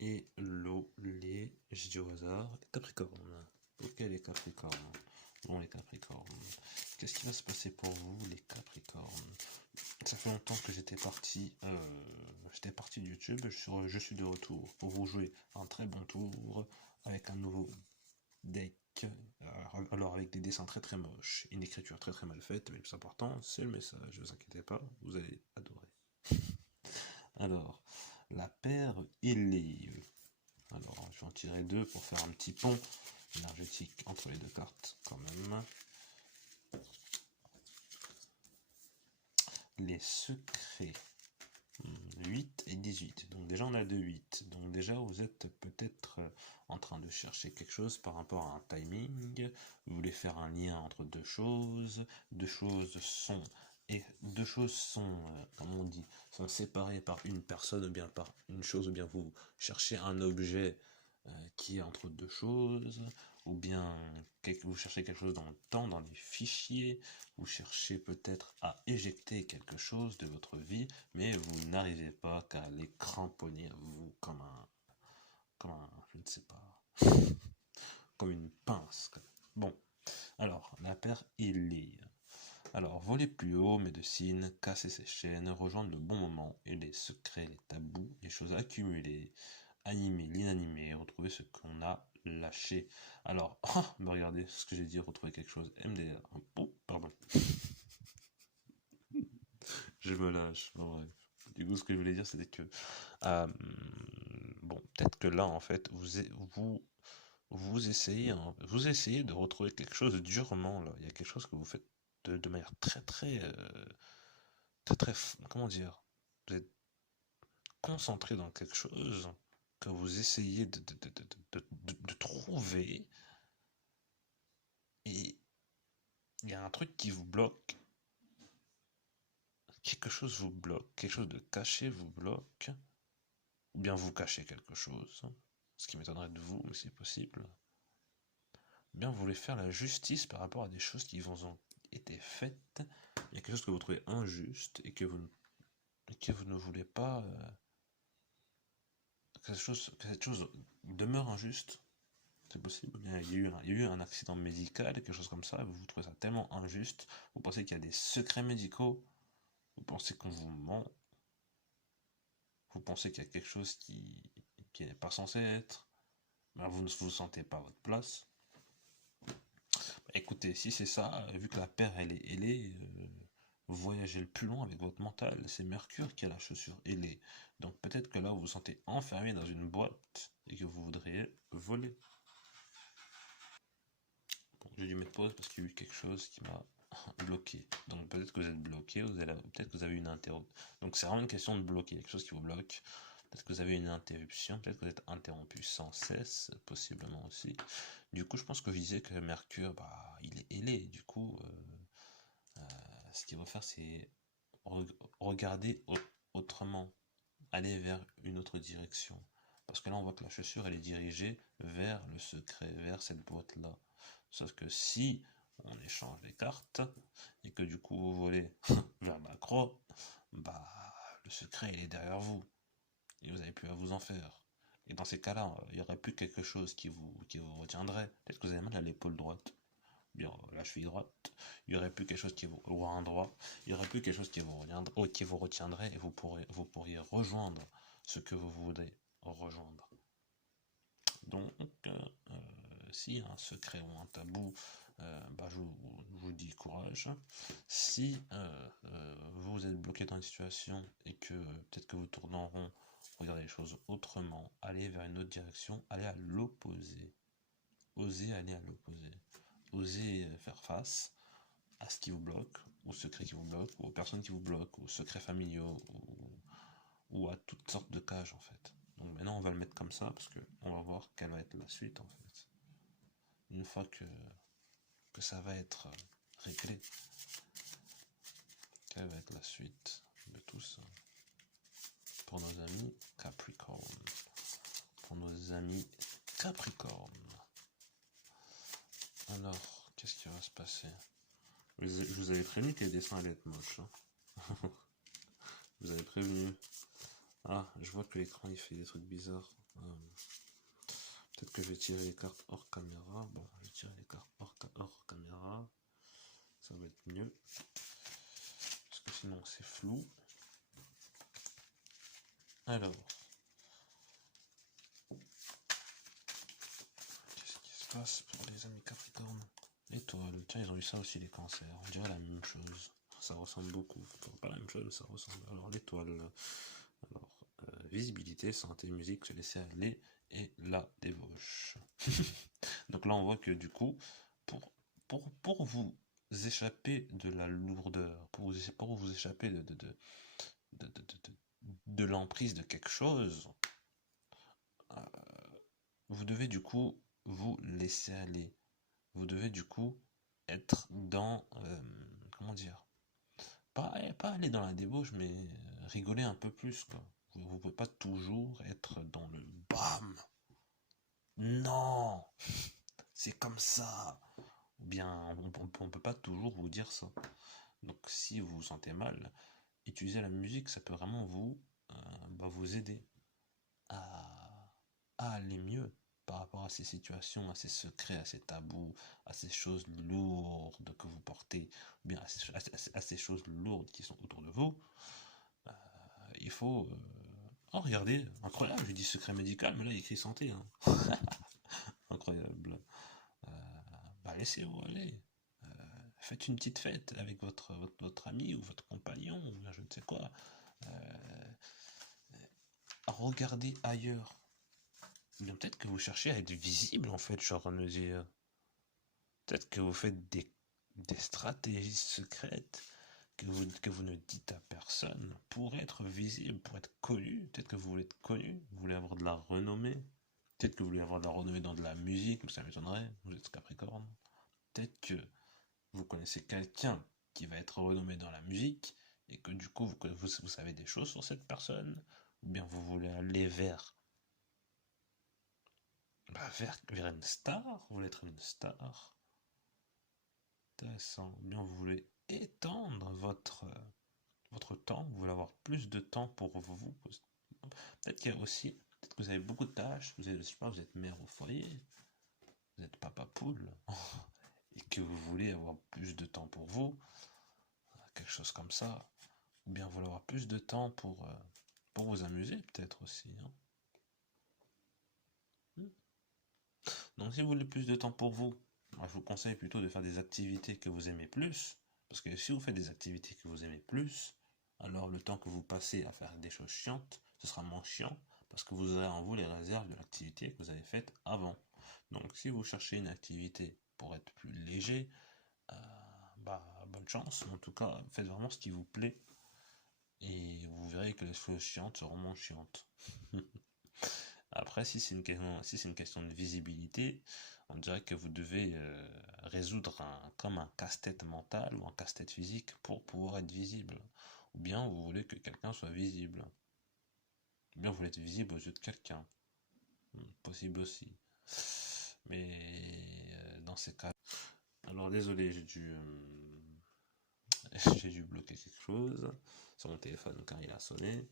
Et l'eau, les, j'ai dit au hasard, Capricorne. Ok les Capricornes. Bon les Capricornes. Qu'est-ce qui va se passer pour vous les Capricornes? Ça fait longtemps que j'étais parti de YouTube, je suis de retour pour vous jouer un très bon tour avec un nouveau deck. Alors avec des dessins très très moches, une écriture très très mal faite, mais le plus important c'est le message, ne vous inquiétez pas, vous allez adorer. Alors, la paire ailée. Alors, je vais en tirer deux pour faire un petit pont énergétique entre les deux cartes quand même. Les secrets. 8 et 18. Donc déjà on a 2 8. Donc déjà vous êtes peut-être en train de chercher quelque chose par rapport à un timing. Vous voulez faire un lien entre deux choses. Deux choses sont, comme on dit, sont séparées par une personne ou bien par une chose, ou bien vous cherchez un objet qui est entre deux choses, ou bien vous cherchez quelque chose dans le temps, dans les fichiers, vous cherchez peut-être à éjecter quelque chose de votre vie, mais vous n'arrivez pas qu'à les cramponner à vous je ne sais pas, comme une pince. Bon, alors, la paire il est. Alors, voler plus haut, médecine, casser ses chaînes, rejoindre le bon moment et les secrets, les tabous, les choses accumulées, animer l'inanimé, retrouver ce qu'on a lâché. Alors, regardez ce que j'ai dit, retrouver quelque chose. MDR. Oh, pardon. Je me lâche. Bon, bref. Du coup, ce que je voulais dire, c'était que euh, bon, peut-être que là, en fait, vous essayez de retrouver quelque chose durement là. Il y a quelque chose que vous faites de manière comment dire, vous êtes concentré dans quelque chose que vous essayez de trouver, et il y a un truc qui vous bloque, quelque chose vous bloque, quelque chose de caché vous bloque, ou bien vous cachez quelque chose, ce qui m'étonnerait de vous, mais c'est possible. Ou bien vous voulez faire la justice par rapport à des choses qui vous ont été faites, il y a quelque chose que vous trouvez injuste et que vous ne voulez pas que cette chose demeure injuste. C'est possible. Il y a eu un accident médical, quelque chose comme ça, vous trouvez ça tellement injuste, vous pensez qu'il y a des secrets médicaux, vous pensez qu'on vous ment, vous pensez qu'il y a quelque chose qui n'est pas censé être, mais vous ne vous sentez pas à votre place. Écoutez, si c'est ça, vu que la paire elle est, vous voyagez le plus loin avec votre mental, c'est Mercure qui a la chaussure ailée. Donc peut-être que là vous vous sentez enfermé dans une boîte et que vous voudriez voler. Bon, j'ai dû mettre pause parce qu'il y a eu quelque chose qui m'a bloqué. Donc peut-être que vous êtes bloqué, peut-être que vous avez une interruption. Donc c'est vraiment une question de bloquer, quelque chose qui vous bloque. Peut-être que vous avez une interruption, peut-être que vous êtes interrompu sans cesse, possiblement aussi. Du coup, je pense que je disais que Mercure, bah, il est ailé. Du coup, ce qu'il va faire, c'est regarder autrement, aller vers une autre direction. Parce que là, on voit que la chaussure, elle est dirigée vers le secret, vers cette boîte-là. Sauf que si on échange les cartes, et que du coup vous volez vers la croix, bah, le secret, il est derrière vous. Et vous n'avez plus à vous en faire. Et dans ces cas-là, il n'y aurait plus quelque chose qui vous retiendrait. Peut-être que vous avez mal à l'épaule droite, bien la cheville droite. Il n'y aurait plus quelque chose ou un droit. Il n'y aurait plus quelque chose qui vous retiendrait, et vous pourriez rejoindre ce que vous voudrez rejoindre. Donc, s'il y a un secret ou un tabou, bah, je vous dis courage. Si vous êtes bloqué dans une situation et que peut-être que vous tournez en rond, regardez les choses autrement, allez vers une autre direction, allez à l'opposé. Osez aller à l'opposé. Osez faire face à ce qui vous bloque, aux secrets qui vous bloquent, aux personnes qui vous bloquent, aux secrets familiaux, ou à toutes sortes de cages en fait. Donc maintenant on va le mettre comme ça parce qu'on va voir quelle va être la suite en fait. Une fois que ça va être réglé, quelle va être la suite de tout ça pour nos amis Capricorne. Pour nos amis Capricorne. Alors, qu'est-ce qui va se passer? Je vous avais prévenu que les dessins allaient être moches. Hein. Je vous avais prévenu. Ah, je vois que l'écran il fait des trucs bizarres. Peut-être que je vais tirer les cartes hors caméra. Bon, je vais tirer les cartes hors caméra. Ça va être mieux. Parce que sinon c'est flou. Alors, qu'est-ce qui se passe pour les amis Capricorne? Étoile, tiens, ils ont eu ça aussi les cancers. On dirait la même chose. Ça ressemble beaucoup. Pas la même chose, mais ça ressemble. Alors, l'étoile. Alors, visibilité, santé, musique, se laisser aller et la débauche. Donc là, on voit que du coup, pour, pour vous échapper de la lourdeur, pour vous échapper de, de, de, de l'emprise de quelque chose, euh, vous devez du coup vous laisser aller. Vous devez du coup être dans, comment dire, pas aller dans la débauche, mais rigoler un peu plus, quoi. Vous pouvez pas toujours être dans le BAM. Non, c'est comme ça. Ou bien, on peut pas toujours vous dire ça. Donc, si vous vous sentez mal, utiliser la musique, ça peut vraiment vous aider à, à aller mieux par rapport à ces situations, à ces secrets, à ces tabous, à ces choses lourdes que vous portez, ou bien à ces choses lourdes qui sont autour de vous. Il faut. Oh, regardez, incroyable, j'ai dit secret médical, mais là il écrit santé. Hein. Incroyable. Euh, Laissez-vous aller. Faites une petite fête avec votre ami ou votre compagnon, ou je ne sais quoi. Euh, Regardez ailleurs. Bien, peut-être que vous cherchez à être visible en fait, je suis en train de me dire. Peut-être que vous faites des stratégies secrètes que vous ne dites à personne pour être visible, pour être connu. Peut-être que vous voulez être connu, vous voulez avoir de la renommée. Peut-être que vous voulez avoir de la renommée dans de la musique, mais ça m'étonnerait, vous êtes Capricorne. Peut-être que vous connaissez quelqu'un qui va être renommé dans la musique et que du coup vous savez des choses sur cette personne, ou bien vous voulez aller vers une star, vous voulez être une star. Intéressant. Ou bien vous voulez étendre votre temps, vous voulez avoir plus de temps pour vous. Peut-être qu'il y a aussi, peut-être que vous avez beaucoup de tâches, je sais pas, vous êtes mère au foyer, vous êtes papa poule, et que vous voulez avoir plus de temps pour vous, quelque chose comme ça. Ou bien vous voulez avoir plus de temps pour vous amuser, peut-être aussi. Hein. Donc si vous voulez plus de temps pour vous, moi, je vous conseille plutôt de faire des activités que vous aimez plus, parce que si vous faites des activités que vous aimez plus, alors le temps que vous passez à faire des choses chiantes, ce sera moins chiant, parce que vous aurez en vous les réserves de l'activité que vous avez faite avant. Donc si vous cherchez une activité pour être plus léger, euh, bonne chance, en tout cas faites vraiment ce qui vous plaît, et vous verrez que les choses chiantes seront moins chiantes. Après, si c'est une question de visibilité, on dirait que vous devez résoudre comme un casse-tête mental ou un casse-tête physique pour pouvoir être visible. Ou bien vous voulez que quelqu'un soit visible. Ou bien vous voulez être visible aux yeux de quelqu'un. Possible aussi. Mais dans ces cas. Alors désolé, j'ai dû bloquer quelque chose sur mon téléphone quand il a sonné.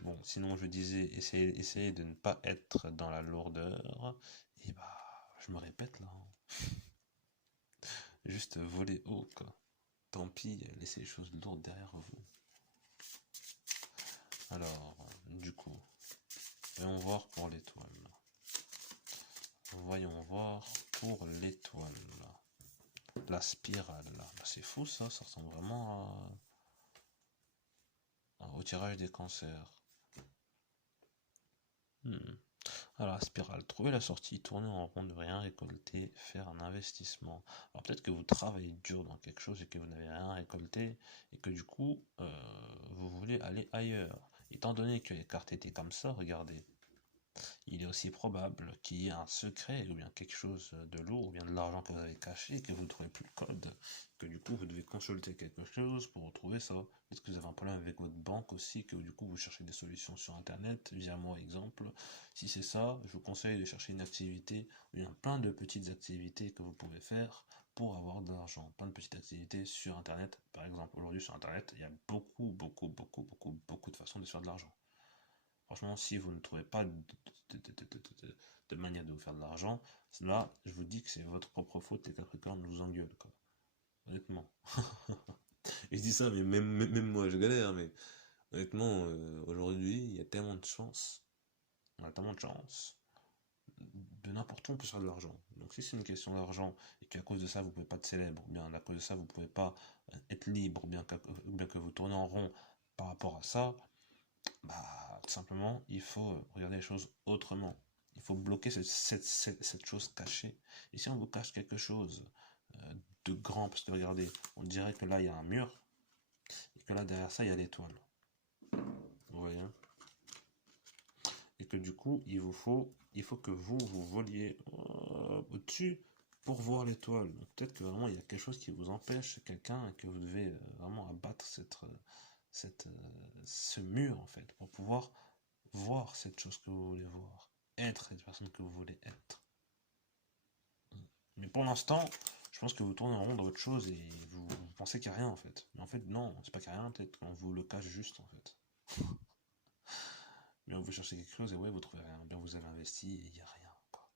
Bon, sinon je disais, essayez de ne pas être dans la lourdeur. Et je me répète là. Hein. Juste voler haut, quoi. Tant pis, laissez les choses lourdes derrière vous. Alors, du coup, voyons voir pour l'étoile. Voyons voir pour l'étoile. La spirale. C'est fou ça, ça ressemble vraiment au tirage des cancers. Alors, la spirale, trouver la sortie, tourner en rond, ne rien récolter, faire un investissement. Alors peut-être que vous travaillez dur dans quelque chose et que vous n'avez rien récolté et que du coup, vous voulez aller ailleurs. Étant donné que les cartes étaient comme ça, regardez, il est aussi probable qu'il y ait un secret ou bien quelque chose de lourd ou bien de l'argent que vous avez caché et que vous ne trouvez plus le code, que du coup vous devez consulter quelque chose pour retrouver ça. Peut-être que vous avez un problème avec votre banque aussi, que du coup vous cherchez des solutions sur internet, via moi exemple. Si c'est ça, je vous conseille de chercher une activité, il y a plein de petites activités que vous pouvez faire pour avoir de l'argent. Plein de petites activités sur internet, par exemple. Aujourd'hui sur internet, il y a beaucoup de façons de se faire de l'argent. Franchement, si vous ne trouvez pas de manière de vous faire de l'argent, là, je vous dis que c'est votre propre faute, les Capricornes vous engueulent, quoi. Honnêtement. Et je dis ça, mais même moi, je galère, mais honnêtement, aujourd'hui, il y a tellement de chance. On a tellement de chance. De n'importe où, on peut se faire de l'argent. Donc, si c'est une question d'argent et qu'à cause de ça, vous pouvez pas être célèbre, ou bien à cause de ça, vous pouvez pas être libre, ou bien que vous tournez en rond par rapport à ça, bah, tout simplement, il faut regarder les choses autrement. Il faut bloquer cette chose cachée. Et si on vous cache quelque chose euh, de grand, parce que regardez, on dirait que là, il y a un mur, et que là, derrière ça, il y a l'étoile. Vous voyez? Et que du coup, il faut que vous voliez au-dessus pour voir l'étoile. Donc peut-être que vraiment, il y a quelque chose qui vous empêche, quelqu'un, et que vous devez vraiment abattre ce mur, en fait, pour pouvoir voir cette chose que vous voulez voir, être cette personne que vous voulez être. Mais pour l'instant, je pense que vous tournez en rond dans autre chose et vous pensez qu'il n'y a rien en fait. Mais en fait, non, c'est pas qu'il n'y a rien, peut-être qu'on vous le cache juste en fait. Mais vous cherchez quelque chose et ouais, vous trouvez rien. Bien, vous avez investi et il n'y a rien. Quoi.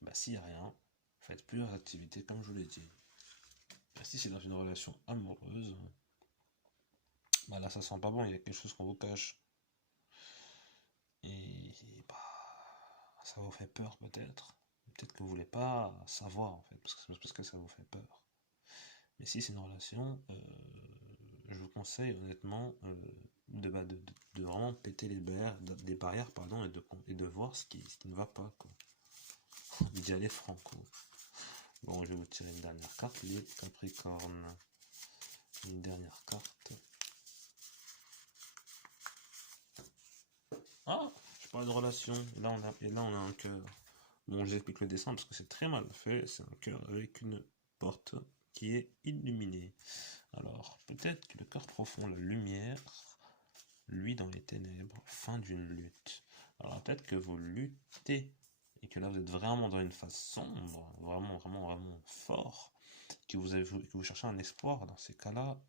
Bah, s'il n'y a rien, faites plusieurs activités comme je vous l'ai dit. Bah, si c'est dans une relation amoureuse, bah là, ça sent pas bon, il y a quelque chose qu'on vous cache. Et bah, ça vous fait peur peut-être. Peut-être que vous voulez pas savoir en fait, parce que ça vous fait peur. Mais si c'est une relation, je vous conseille honnêtement de vraiment péter les barrières pardon, et de voir ce qui ne va pas. Quoi. D'y aller franco. Bon, je vais vous tirer une dernière carte, les Capricornes. Une dernière carte. Ah, je parle de relation. Et là, on a un cœur. Bon, j'explique le dessin parce que c'est très mal fait. C'est un cœur avec une porte qui est illuminée. Alors, peut-être que le cœur profond, la lumière, lui dans les ténèbres, fin d'une lutte. Alors, peut-être que vous luttez et que là, vous êtes vraiment dans une phase sombre, vraiment, vraiment, vraiment fort, que vous cherchez un espoir. Dans ces cas-là,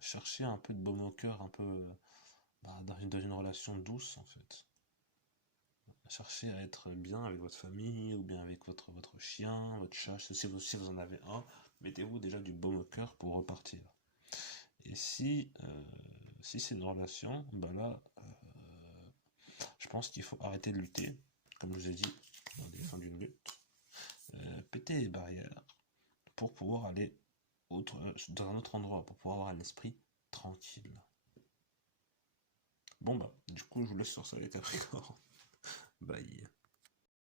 cherchez un peu de baume au cœur, un peu dans une relation douce, en fait. Cherchez à être bien avec votre famille ou bien avec votre chien, votre chat, si vous en avez un, mettez-vous déjà du baume au cœur pour repartir. Et si c'est une relation, bah là, je pense qu'il faut arrêter de lutter, comme je vous ai dit, dans les fins d'une lutte, péter les barrières pour pouvoir aller dans un autre endroit, pour pouvoir avoir un esprit tranquille. Bon bah, du coup, je vous laisse sur ça les Capricornes.